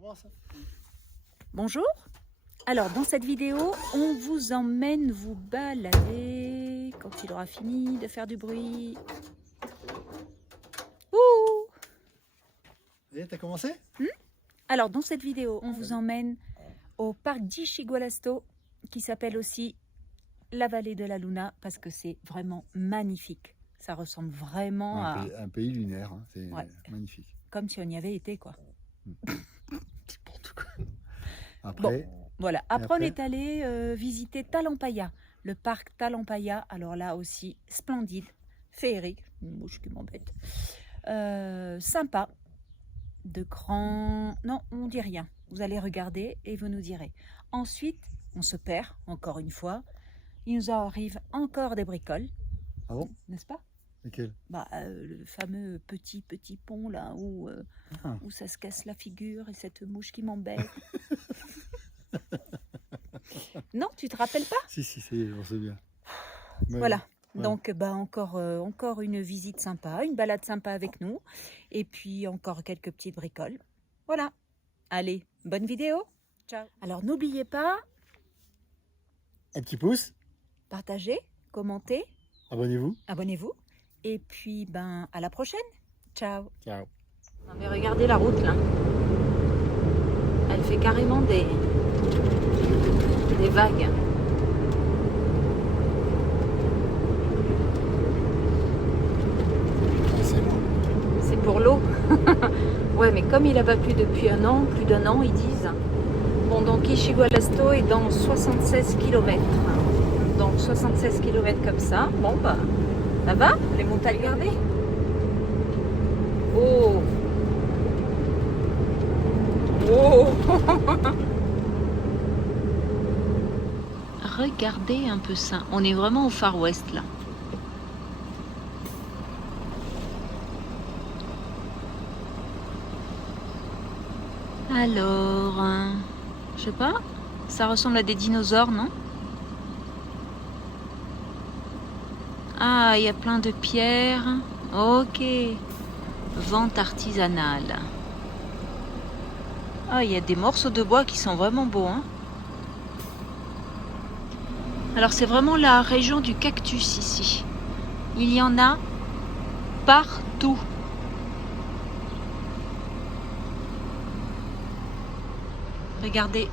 Commence. Bonjour. Alors dans cette vidéo, on vous emmène vous balader quand il aura fini de faire du bruit. Ouh. Et t'as commencé? Alors dans cette vidéo, on vous emmène au parc d'Ischigualasto qui s'appelle aussi la vallée de la Luna parce que c'est vraiment magnifique. Ça ressemble vraiment à Un pays lunaire, hein. C'est Ouais. magnifique. comme si on y avait été quoi. N'importe quoi. Après, Voilà. Après, on après est allé visiter Talampaya, le parc Talampaya. Alors là aussi, splendide, féerique, une mouche qui m'embête. Sympa, de grands... Non, on dit rien. Vous allez regarder et vous nous direz. Ensuite, on se perd, encore une fois. Il nous arrive encore des bricoles, ah bon? n'est-ce pas? Lesquels? Le fameux petit pont là Ah. où ça se casse la figure et cette mouche qui m'embête. Non, tu te rappelles pas? Si, on sait bien. Mais Voilà. ouais. Donc encore une visite sympa, une balade sympa avec nous et puis encore quelques petites bricoles. Voilà. Allez, bonne vidéo. Ciao. Alors n'oubliez pas, Un petit pouce, partagez, commentez, abonnez-vous. abonnez-vous et puis à la prochaine. Ciao. Ciao. Non mais regardez la route là. Elle fait carrément des vagues. C'est bon. C'est pour l'eau. Ouais, mais comme il n'a pas plu depuis plus d'un an, ils disent. Bon, donc Ischigualasto est dans 76 km. Donc 76 km comme ça. Bon, ça va? Les montagnes gardées? Oh! Oh! Regardez un peu ça. On est vraiment au Far West là. Alors, je sais pas, ça ressemble à des dinosaures, non? Ah, il y a plein de pierres. Ok. Vente artisanale. Ah, il y a des morceaux de bois qui sont vraiment beaux, hein? Alors, c'est vraiment la région du cactus ici. Il y en a partout. Regardez.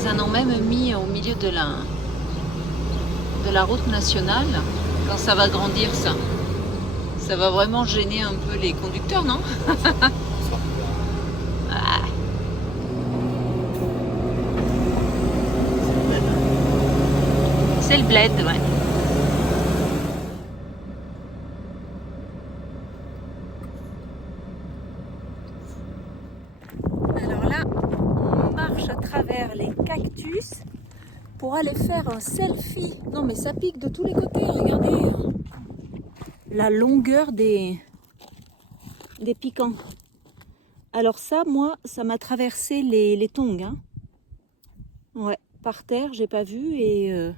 Ils en ont même mis au milieu de la route nationale. Quand ça va grandir, ça va vraiment gêner un peu les conducteurs, non? Ah. C'est le bled, ouais. Alors là, on marche à travers les cactus pour aller faire un selfie. Non mais ça pique de tous les côtés, regardez la longueur des piquants. Alors ça, moi, ça m'a traversé les tongs. Hein. Ouais, par terre, j'ai pas vu et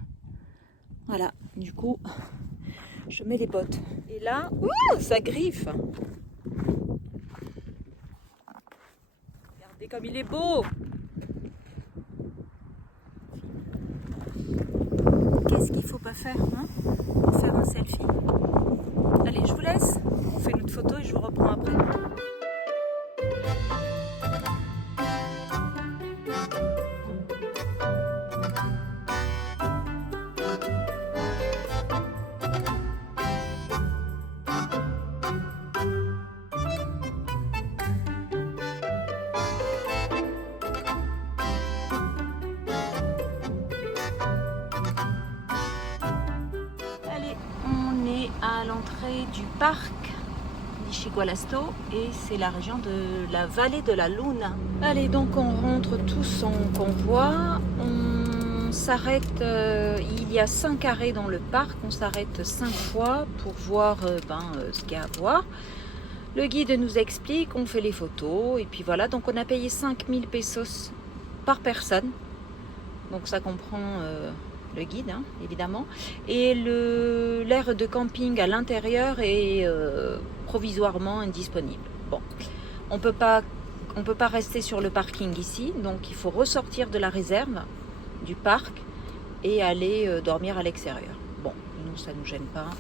voilà, du coup, je mets les bottes. Et là, ça griffe. Regardez comme il est beau. Qu'est-ce qu'il faut pas faire hein, pour faire un selfie? Allez, je vous laisse. On fait notre photo et je vous reprends après. Allez, on est à l'entrée du parc d'Ischigualasto et c'est la région de la vallée de la Luna. Allez, donc on rentre tous en convoi. On s'arrête, il y a 5 arrêts dans le parc, on s'arrête 5 fois pour voir ce qu'il y a à voir. Le guide nous explique, on fait les photos et puis voilà. Donc on a payé 5000 pesos par personne. Donc ça comprend le guide hein, évidemment, et l'aire de camping à l'intérieur est provisoirement indisponible. Bon, on peut pas rester sur le parking ici, donc il faut ressortir de la réserve du parc et aller dormir à l'extérieur. Bon, nous ça nous gêne pas,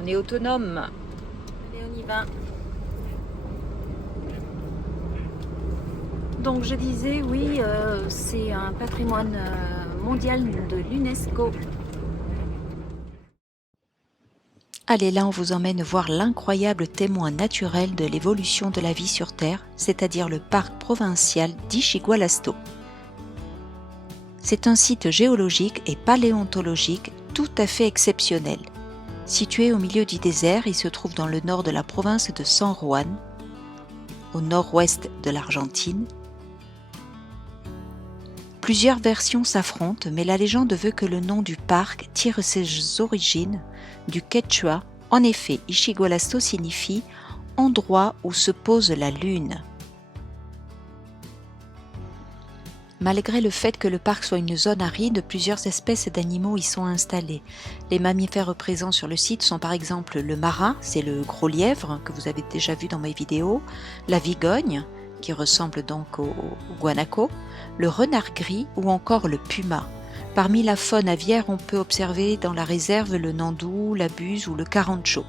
on est autonome. Allez, on y va. Donc je disais, oui, c'est un patrimoine mondial de l'UNESCO. Allez, là on vous emmène voir l'incroyable témoin naturel de l'évolution de la vie sur Terre, c'est-à-dire le parc provincial d'Ichigualasto. C'est un site géologique et paléontologique tout à fait exceptionnel. Situé au milieu du désert, il se trouve dans le nord de la province de San Juan, au nord-ouest de l'Argentine. Plusieurs versions s'affrontent, mais la légende veut que le nom du parc tire ses origines du quechua. En effet, Ichigualasto signifie « endroit où se pose la lune ». Malgré le fait que le parc soit une zone aride, plusieurs espèces d'animaux y sont installées. Les mammifères présents sur le site sont par exemple le mara, c'est le gros lièvre que vous avez déjà vu dans mes vidéos, la vigogne, qui ressemble donc au guanaco, le renard gris ou encore le puma. Parmi la faune aviaire, on peut observer dans la réserve le nandou, la buse ou le carancho.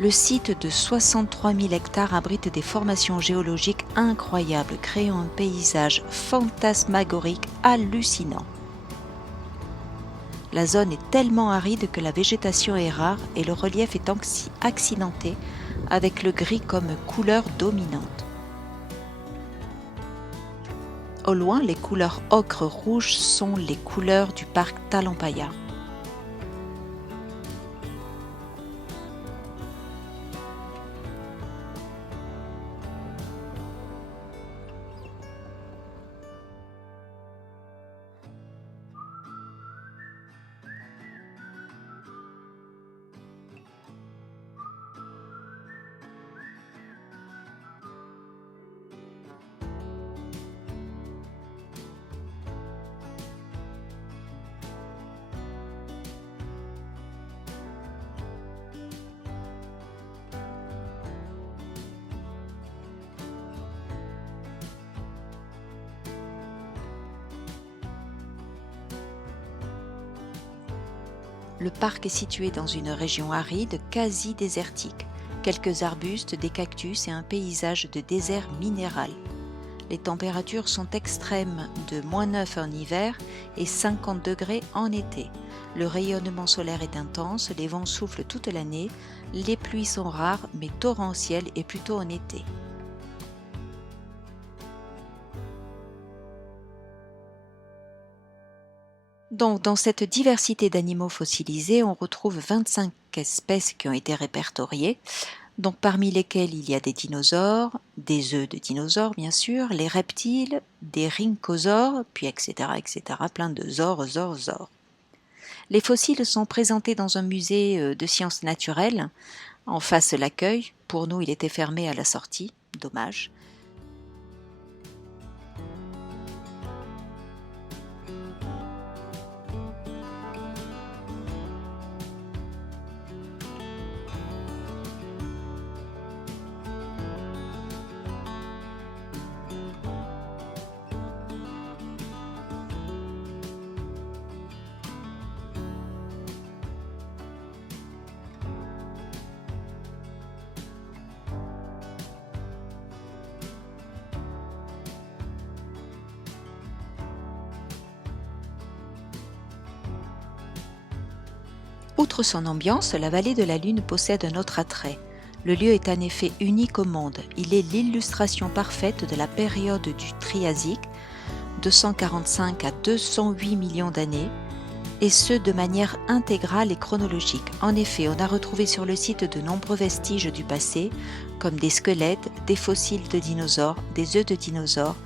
Le site de 63 000 hectares abrite des formations géologiques incroyables, créant un paysage fantasmagorique hallucinant. La zone est tellement aride que la végétation est rare et le relief est accidenté, avec le gris comme couleur dominante. Au loin, les couleurs ocre-rouge sont les couleurs du parc Talampaya. Le parc est situé dans une région aride, quasi désertique. Quelques arbustes, des cactus et un paysage de désert minéral. Les températures sont extrêmes, de -9 en hiver et 50 degrés en été. Le rayonnement solaire est intense, les vents soufflent toute l'année, les pluies sont rares mais torrentielles et plutôt en été. Donc, dans cette diversité d'animaux fossilisés, on retrouve 25 espèces qui ont été répertoriées, donc parmi lesquelles il y a des dinosaures, des œufs de dinosaures bien sûr, les reptiles, des rhynchosaures, puis etc., plein de zores. Les fossiles sont présentés dans un musée de sciences naturelles, en face l'accueil. Pour nous, il était fermé à la sortie, dommage. Outre son ambiance, la vallée de la Lune possède un autre attrait, Le lieu est en effet unique au monde. Il est l'illustration parfaite de la période du Triasique, 245 à 208 millions d'années, et ce de manière intégrale et chronologique. En effet, on a retrouvé sur le site de nombreux vestiges du passé, comme des squelettes, des fossiles de dinosaures, des œufs de dinosaures.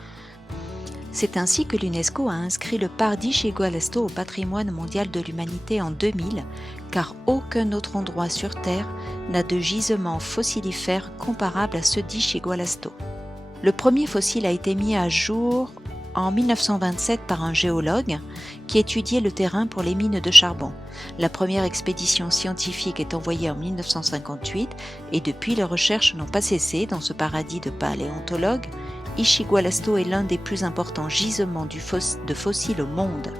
C'est ainsi que l'UNESCO a inscrit le parc d'Ischigualasto au patrimoine mondial de l'humanité en 2000, car aucun autre endroit sur Terre n'a de gisement fossilifère comparable à ceux d'Ischigualasto. Le premier fossile a été mis à jour en 1927 par un géologue qui étudiait le terrain pour les mines de charbon. La première expédition scientifique est envoyée en 1958 et depuis les recherches n'ont pas cessé dans ce paradis de paléontologues. Ischigualasto est l'un des plus importants gisements de fossiles au monde.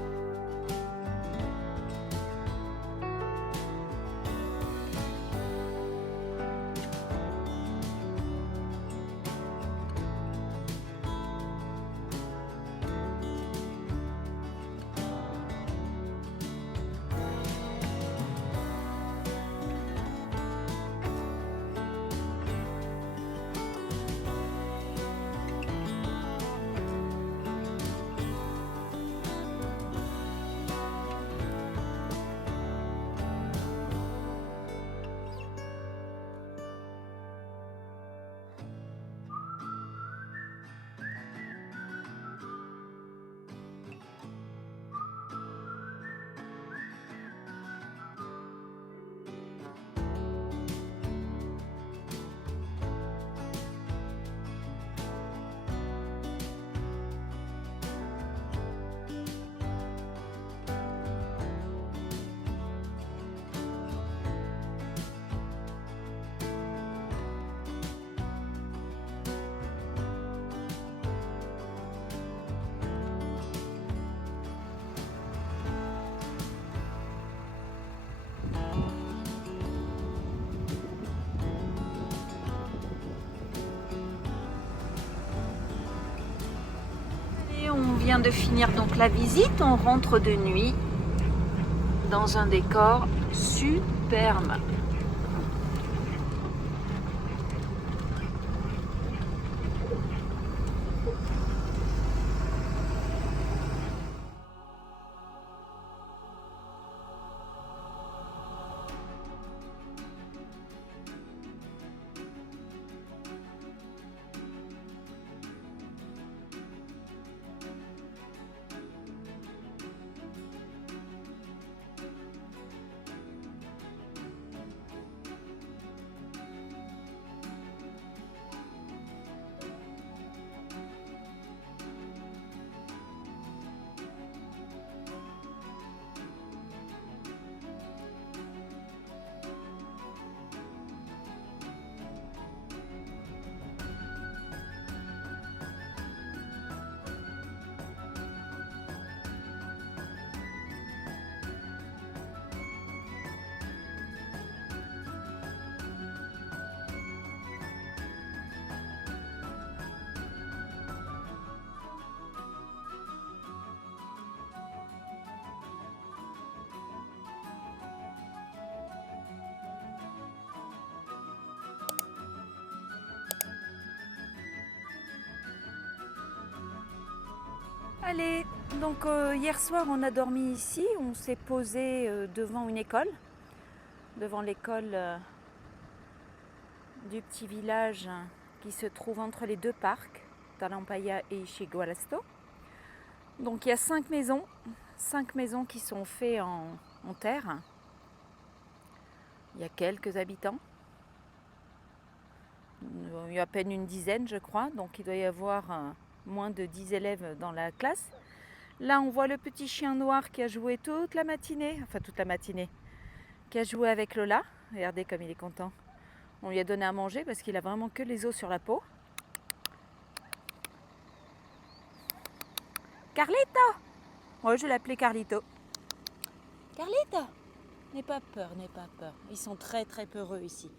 On vient de finir donc la visite, on rentre de nuit dans un décor superbe. Allez, donc hier soir on a dormi ici, on s'est posé devant une école, devant l'école du petit village qui se trouve entre les deux parcs, Talampaya et Ischigualasto. Donc il y a 5 maisons qui sont faites en terre. Il y a quelques habitants, il y a à peine une dizaine je crois, donc il doit y avoir moins de 10 élèves dans la classe. Là on voit le petit chien noir qui a joué toute la matinée, qui a joué avec Lola. Regardez comme il est content. On lui a donné à manger parce qu'il a vraiment que les os sur la peau. Carlito! Ouais, je l'appelais Carlito. Carlito! N'aie pas peur, n'aie pas peur. Ils sont très très peureux ici.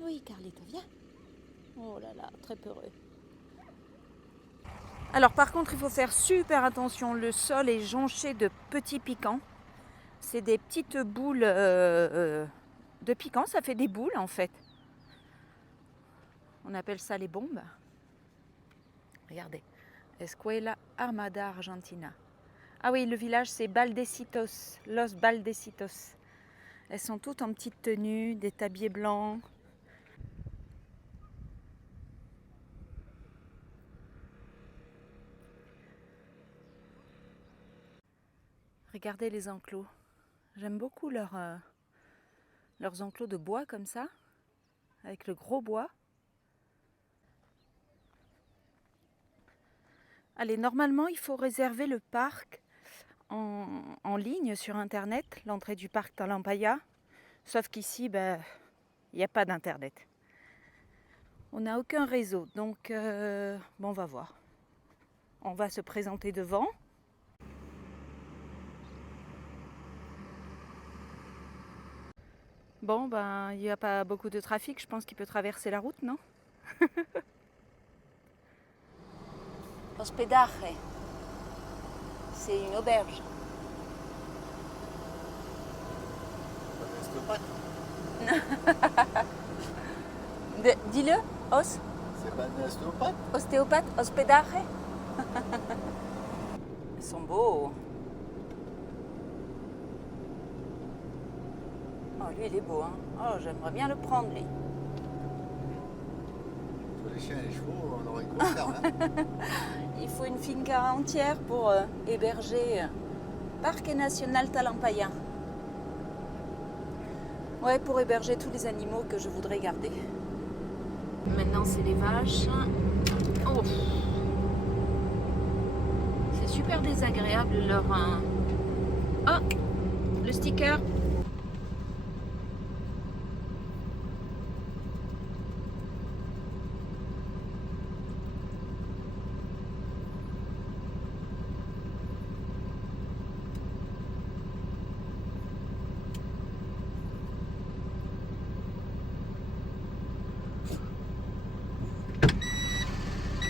Oui, Carlito, viens. Oh là là, très peureux. Alors par contre, il faut faire super attention. Le sol est jonché de petits piquants. C'est des petites boules de piquants, ça fait des boules en fait. On appelle ça les bombes. Regardez. Escuela Armada Argentina. Ah oui, le village c'est Baldecitos, Los Baldecitos. Elles sont toutes en petite tenue, des tabliers blancs. Regardez les enclos. J'aime beaucoup leurs enclos de bois comme ça, avec le gros bois. Allez, normalement, il faut réserver le parc en ligne sur Internet, l'entrée du parc Talampaya. Sauf qu'ici, il n'y a pas d'Internet. On n'a aucun réseau, donc bon, on va voir. On va se présenter devant. Bon, il n'y a pas beaucoup de trafic, je pense qu'il peut traverser la route, non? Hospedaje. C'est une auberge. Dis-le, os. C'est pas un ostéopathe? Ostéopathe, hospedaje. Ils sont beaux. Oh, lui, il est beau, hein. Oh, j'aimerais bien le prendre, lui. Pour les chiens et les chevaux, on aurait une grosse ferme. Hein. Il faut une finca entière pour héberger Parque National Talampaya. Ouais, pour héberger tous les animaux que je voudrais garder. Maintenant, c'est les vaches. Oh. C'est super désagréable leur... Oh, le sticker.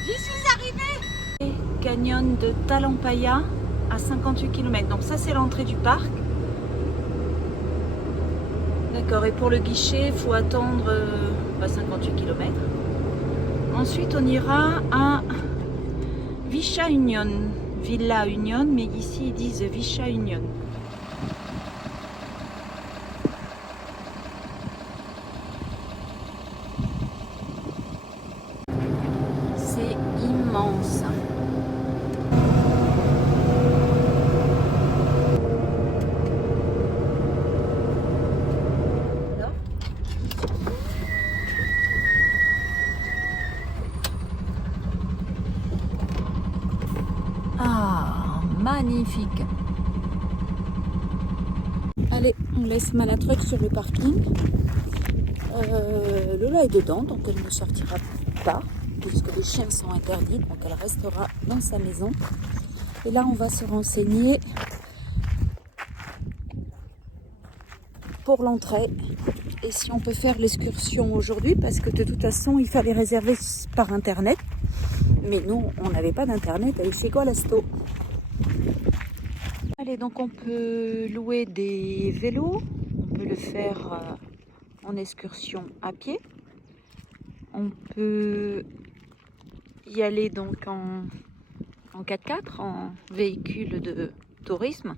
J'y suis arrivée! Canyon de Talampaya à 58 km. Donc ça c'est l'entrée du parc. D'accord, et pour le guichet, il faut attendre 58 km. Ensuite on ira à Villa Union. Villa Union, mais ici ils disent Villa Union. C'est immense. Ah, magnifique. Allez, on laisse Manatruck sur le parking. Lola est dedans, donc elle ne sortira pas, puisque les chiens sont interdits, donc elle restera dans sa maison. Et là, on va se renseigner pour l'entrée et si on peut faire l'excursion aujourd'hui, parce que de toute façon, il fallait réserver par Internet. Mais nous, on n'avait pas d'Internet à Ischigualasto. Allez, donc on peut louer des vélos, on peut le faire en excursion à pied. On peut y aller donc en 4x4, en véhicule de tourisme.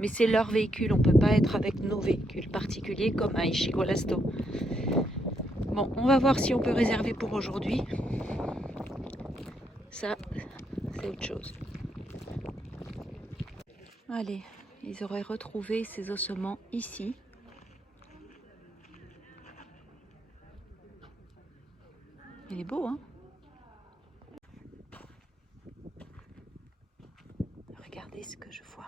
Mais c'est leur véhicule, on ne peut pas être avec nos véhicules particuliers comme à Ischigualasto. Bon, on va voir si on peut réserver pour aujourd'hui. Ça, c'est autre chose. Allez, ils auraient retrouvé ces ossements ici. Il est beau, hein? Regardez ce que je vois.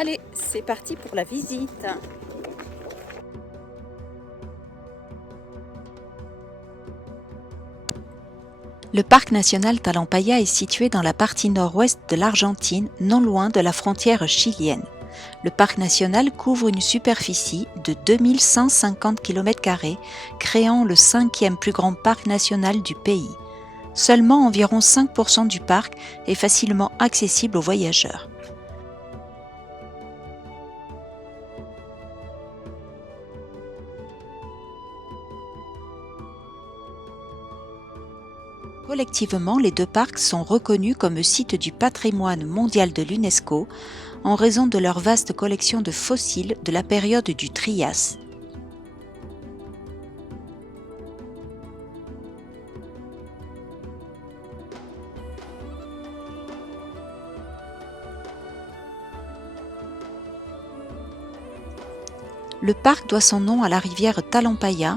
Allez, c'est parti pour la visite. Le parc national Talampaya est situé dans la partie nord-ouest de l'Argentine, non loin de la frontière chilienne. Le parc national couvre une superficie de 2150 km², créant le 5e plus grand parc national du pays. Seulement environ 5% du parc est facilement accessible aux voyageurs. Collectivement, les deux parcs sont reconnus comme sites du patrimoine mondial de l'UNESCO en raison de leur vaste collection de fossiles de la période du Trias. Le parc doit son nom à la rivière Talampaya.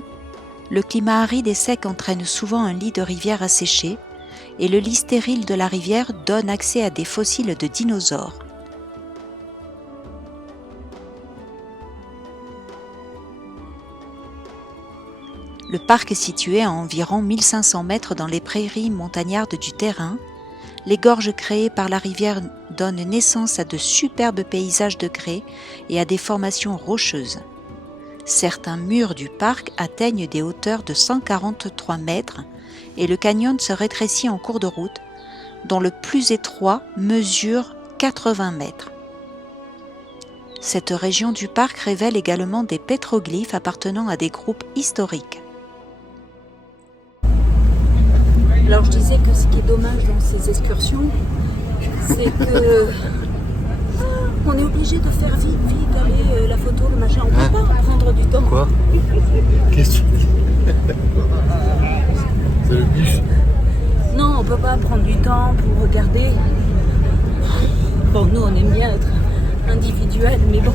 Le climat aride et sec entraîne souvent un lit de rivière asséché et le lit stérile de la rivière donne accès à des fossiles de dinosaures. Le parc est situé à environ 1500 mètres dans les prairies montagnardes du terrain. Les gorges créées par la rivière donnent naissance à de superbes paysages de grès et à des formations rocheuses. Certains murs du parc atteignent des hauteurs de 143 mètres et le canyon se rétrécit en cours de route, dont le plus étroit mesure 80 mètres. Cette région du parc révèle également des pétroglyphes appartenant à des groupes historiques. Alors je disais que ce qui est dommage dans ces excursions, c'est que on est obligé de faire vite, aller la photo, le machin, on ne peut pas prendre du temps. Quoi? Qu'est-ce que tu dis? C'est le bus. Non, on peut pas prendre du temps pour regarder. Bon, nous on aime bien être individuel, mais bon.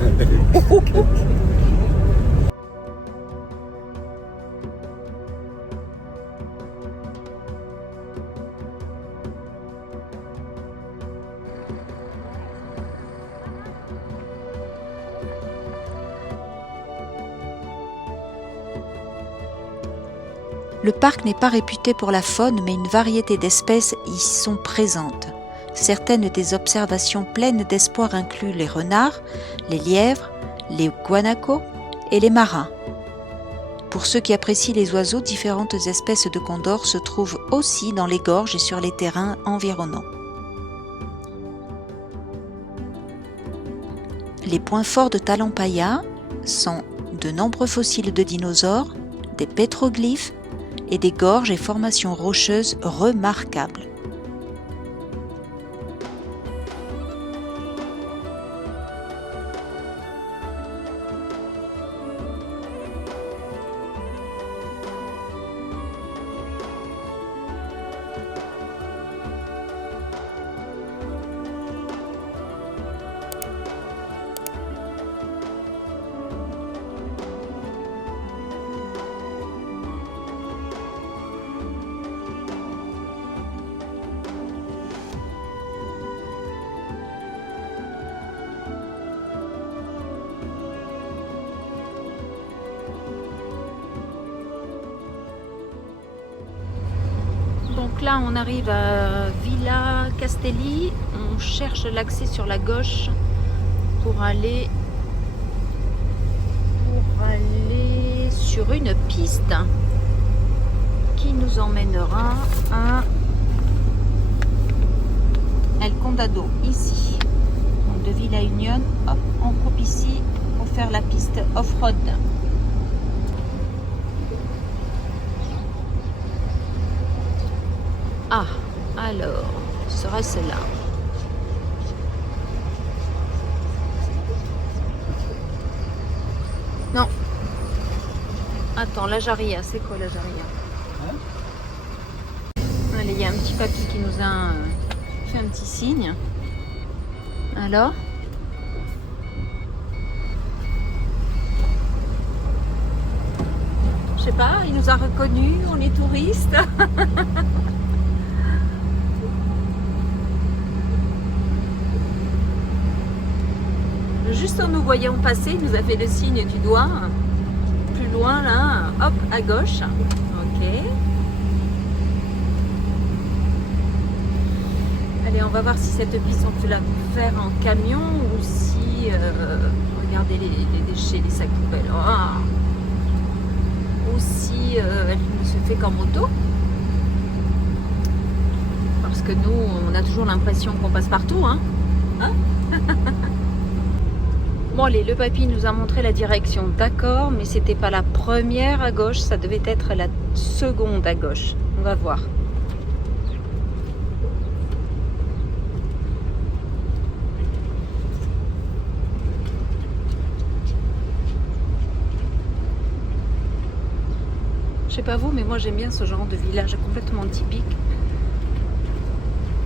Le parc n'est pas réputé pour la faune, mais une variété d'espèces y sont présentes. Certaines des observations pleines d'espoir incluent les renards, les lièvres, les guanacos et les marins. Pour ceux qui apprécient les oiseaux, différentes espèces de condors se trouvent aussi dans les gorges et sur les terrains environnants. Les points forts de Talampaya sont de nombreux fossiles de dinosaures, des pétroglyphes et des gorges et formations rocheuses remarquables. Donc là on arrive à Villa Castelli, on cherche l'accès sur la gauche pour aller sur une piste qui nous emmènera à El Condado, ici. Donc de Villa Union, hop, on coupe ici pour faire la piste off-road. Ah, alors, serait-ce là? Non. Attends, la Jaria, c'est quoi la Jaria? Allez, il y a un petit papy qui nous a fait un petit signe. Alors? Je sais pas, il nous a reconnus, on est touristes. juste en nous voyant passer, il nous a fait le signe du doigt. Plus loin là, hop, à gauche. Ok. Allez, on va voir si cette piste on peut la faire en camion ou si... regardez les déchets, les sacs poubelles. Oh. Ou si elle ne se fait qu'en moto. Parce que nous, on a toujours l'impression qu'on passe partout. Hein. Bon allez, le papy nous a montré la direction, d'accord, mais c'était pas la première à gauche, ça devait être la seconde à gauche. On va voir. Je sais pas vous, mais moi j'aime bien ce genre de village complètement typique.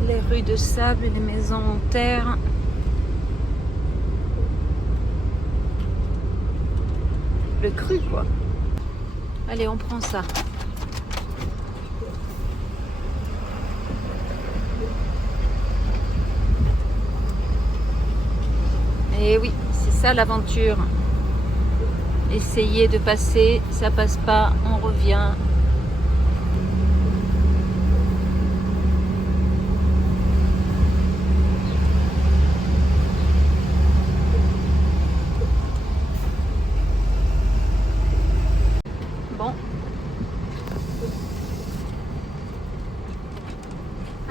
Les rues de sable, les maisons en terre. Le cru quoi. Allez, on prend ça. Et oui, c'est ça l'aventure. Essayer de passer, ça passe pas, on revient. Bon.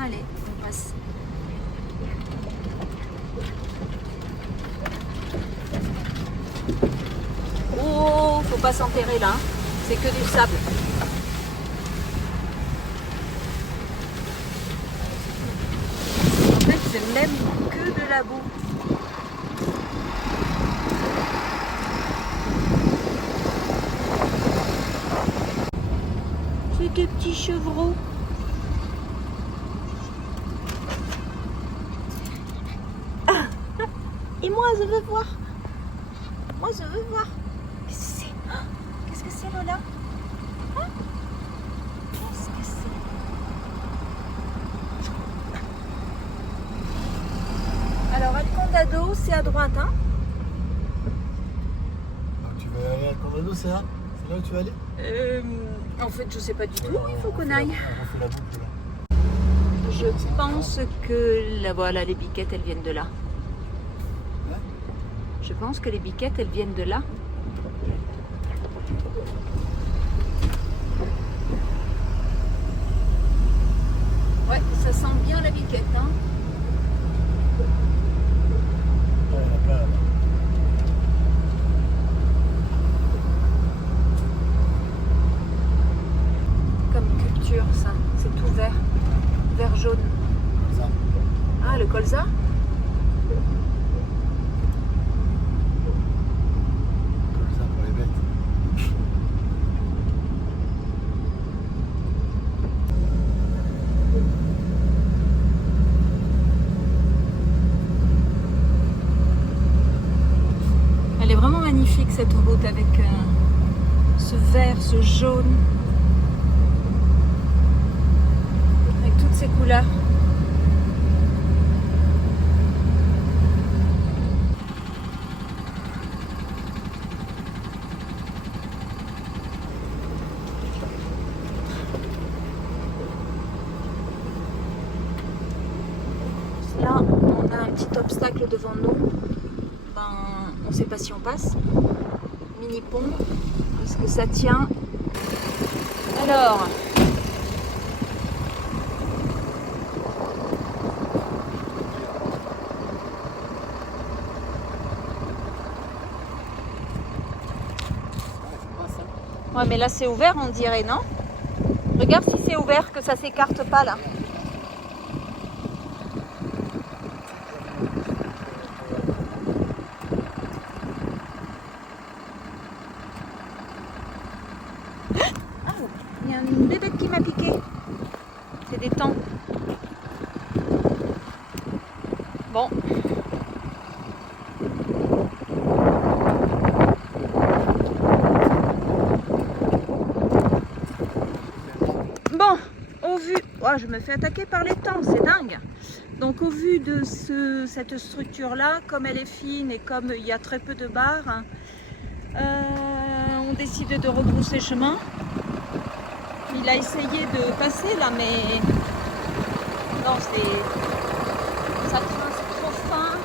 Allez, on passe. Oh, faut pas s'enterrer là, hein. C'est que du sable. En fait, c'est même que de la boue. C'est des petits chevreaux. Ah, et moi, je veux voir. Moi, je veux voir. Qu'est-ce que c'est? Qu'est-ce que c'est, Lola? Hein? Qu'est-ce que c'est? Alors, à Condado, c'est à droite, hein? Donc, tu vas aller à Condado, c'est là? C'est là où tu vas aller? En fait, je sais pas du tout. Il faut qu'on aille. On refait la boucle là. Je pense que voilà, les biquettes, elles viennent de là. Je pense que les biquettes, elles viennent de là. Ouais, ça sent bien la biquette, hein. Ouais, il y en a plein là-bas. Comme culture, ça. C'est tout vert. Vert jaune. Comme ça. Ah, le colza? Comme ça pour les bêtes. Elle est vraiment magnifique cette route avec ce vert, ce jaune, avec toutes ces couleurs. Là, on a un petit obstacle devant nous. Ben, on ne sait pas si on passe. Mini pont. Est-ce que ça tient? Alors. Ouais, mais là c'est ouvert, on dirait, non? Regarde si c'est ouvert, que ça s'écarte pas là. Il y a une bébête qui m'a piqué. C'est des temps. Bon. Bon, au vu. Oh, je me fais attaquer par les temps, c'est dingue. Donc au vu de cette structure-là, comme elle est fine et comme il y a très peu de barres, on décide de rebrousser chemin. Il a essayé de passer là, mais non, ça craint, c'est trop fin,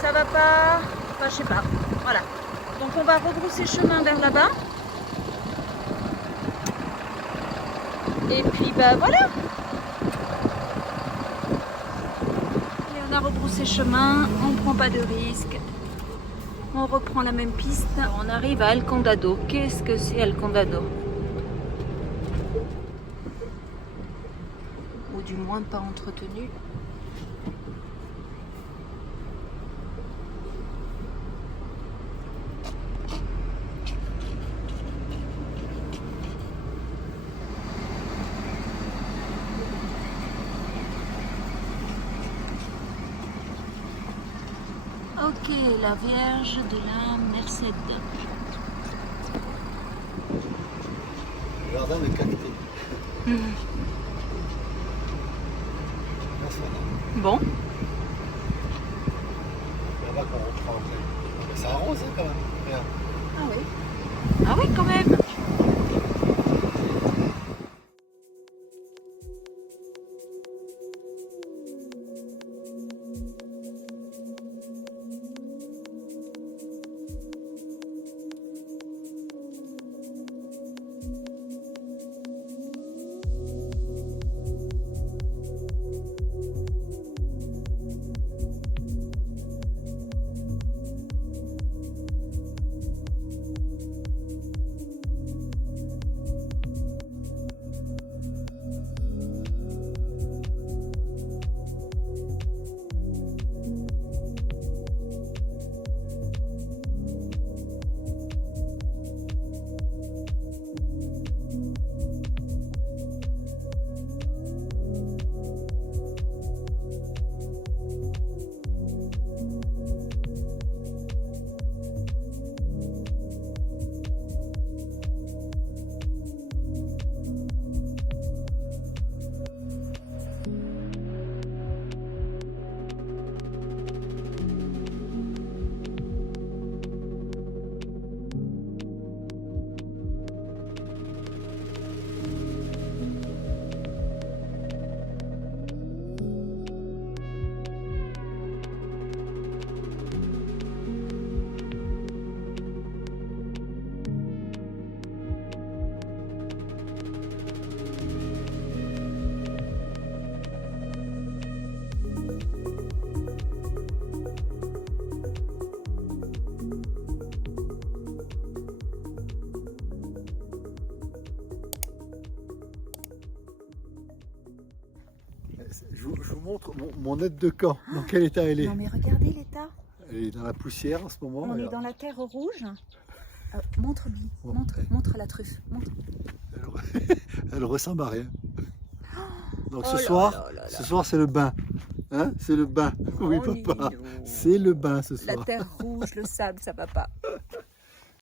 ça va pas, enfin, je sais pas, voilà. Donc on va rebrousser chemin vers là-bas. Et puis bah voilà. Et on a rebroussé chemin, on prend pas de risque. On reprend la même piste. On arrive à El Condado. Qu'est-ce que c'est El Condado? Ou du moins pas entretenu. Ok, la Vierge de la Merced. Le jardin de cactus. Bon, Là-bas qu'on reprend. Ça arrose hein, quand même. Regarde. ah oui. Ah oui, quand même. Je vous montre mon aide de camp. Dans quel état elle est? Non mais regardez l'état. Elle est dans la poussière en ce moment. On est alors. dans la terre rouge. Montre Bi, Bon, montre la truffe. Montre. Elle ressemble à rien. Donc Oh ce là soir, là là là. ce soir c'est le bain. Hein? C'est le bain. Oui Oh, papa. Lino. C'est le bain ce La soir. terre rouge, le sable, ça va pas.